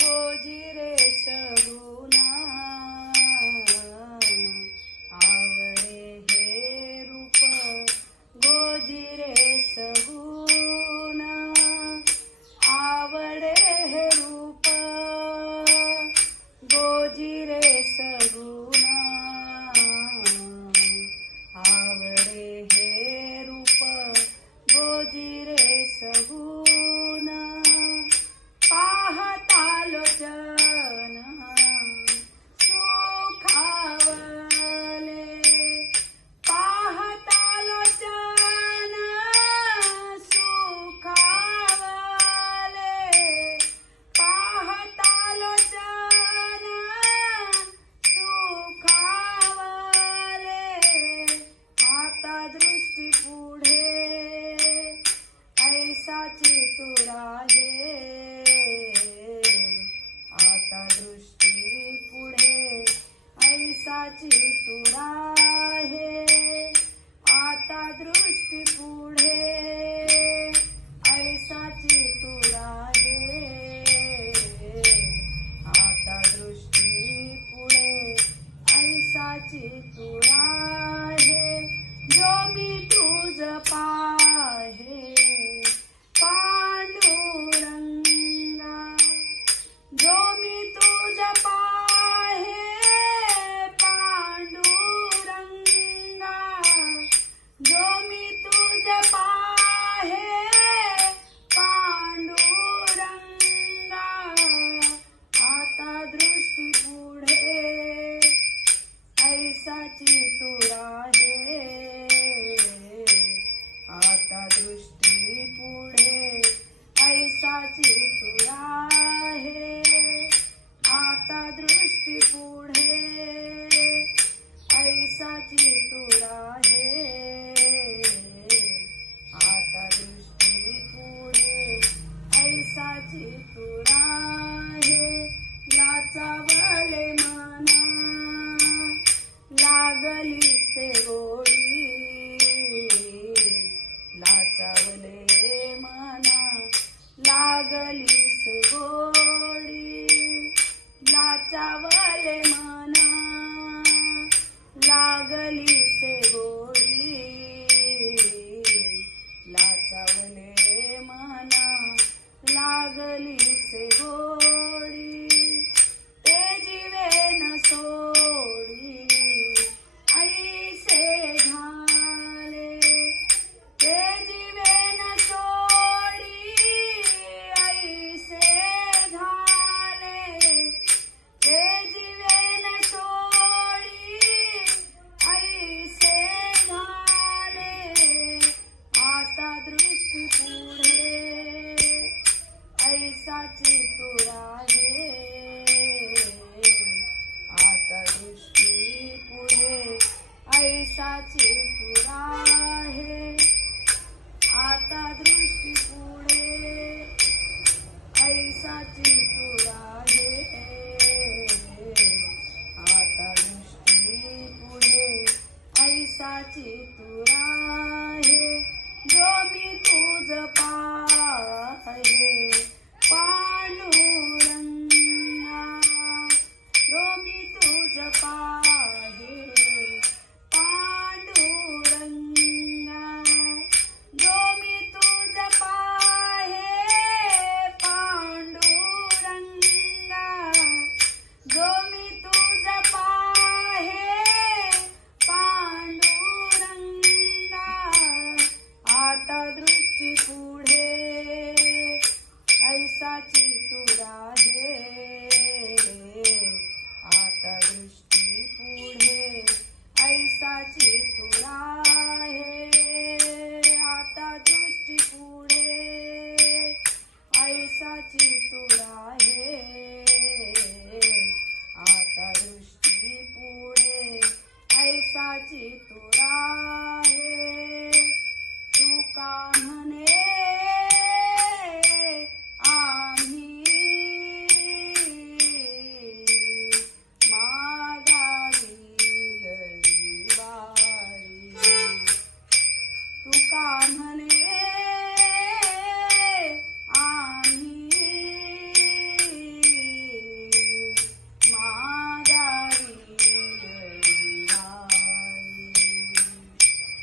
Vou direção. cultura. देवाची तुळा आहे. आता दृष्टी पुढे. ऐसाची तुळा ಸಲ್ಲಿಸೆವೋ